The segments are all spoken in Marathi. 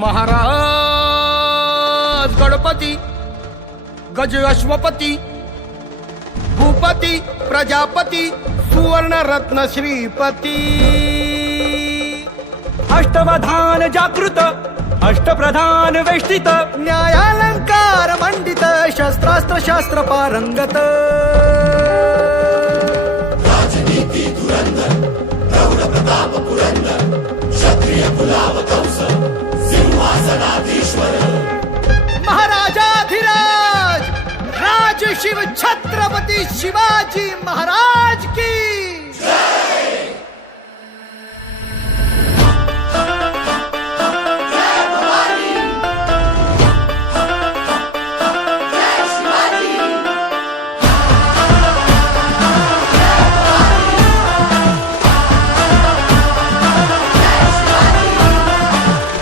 महाराज गणपती गज अश्वपती भूपती प्रजापती सुवर्ण रत्न श्रीपती अष्टवधान जागृत अष्टप्रधान वेष्टित न्यायालंकार मंडित शस्त्रास्त्र शास्त्र पारंगत राजनीती धुरंधर प्रौढ प्रताप पुरंदर क्षत्रिय कुलाव कंस सिंहासनाधीश्वर महाराजाधिराज राज शिव छत्रपती शिवाजी महाराज की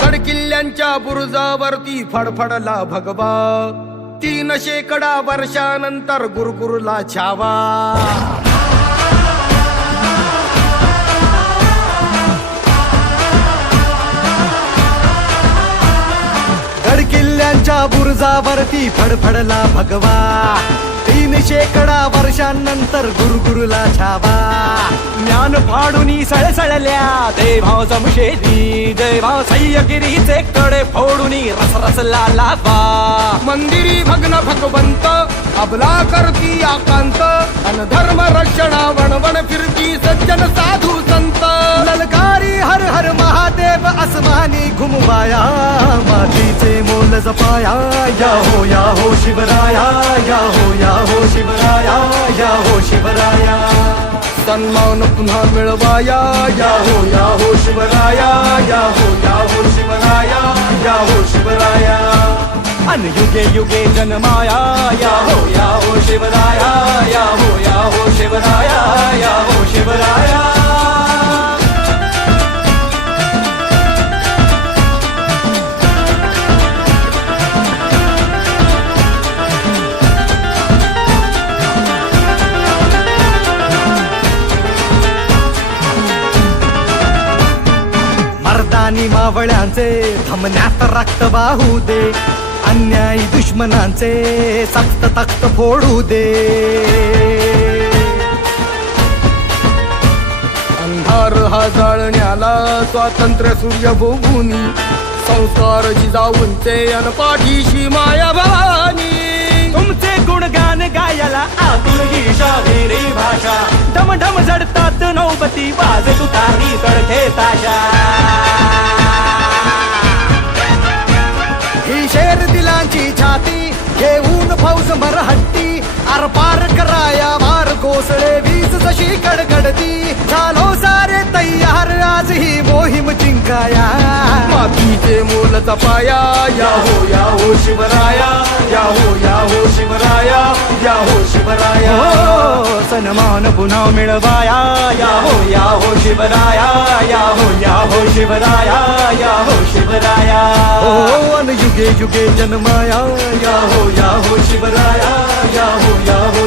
गडकिल्ल्यांच्या बुरुजावरती फडफडला भगवा 300 वर्षानंतर गुरुकुरला छावा गडकिल्ल्यांच्या बुरुजावरती फडफडला भगवा 300 वर्षांनंतर गुरुकुरला छावा ज्ञान फाडूनी सळसळल्या देभाव जमशेदी देभाव सह्यगिरीचे कडे फोडूनी रसरसला लावा मंदिरी भग्न भगवंत अबला करती आकांत अन धर्म रक्षणा वणवण फिरती सज्जन साधू संत ललकारी हर हर महादेव आसमानी घुमवाया मातीचे मोल जपाया या हो शिवराया या हो शिवराया या हो शिवराया सन्मान पुन्हा मिळवाया या हो शिवराया या हो शिवराया या हो शिवराया अन युगे युगे जन्माया या हो शिवराया या हो शिवराया या हो शिवराया मर्दानी मावळ्यांचे थमण्यात रक्त वाहू दे अन्यायी दुश्मनांचे सक्त तख्त फोडू दे अंधार हा जाळण्याला स्वातंत्र्य सूर्य भोगुनी संस्कार जिजाऊंचे अनपाठीशी माया भवानी तुमचे गुणगान गायला आतुर ही शाहिरी भाषा ढमढम जडतात नौबती वाजे तुतारी कडथे ताशा ही शेर दिलांची छाती घेऊन फौज मरहट्टी आरपार कराया वार कोसळे वीज जशी कडकडती झालो सारे तयार आज ही मोहीम जिंकाया मातीचे मोल जपाया या हो शिवराया या हो शिवराया या हो शिवराया सन्मान पुन्हा मिळवाया या हो शिवराया या हो शिवराया या हो शिवराया अन युगे युगे जन्माया या हो शिवराया या हो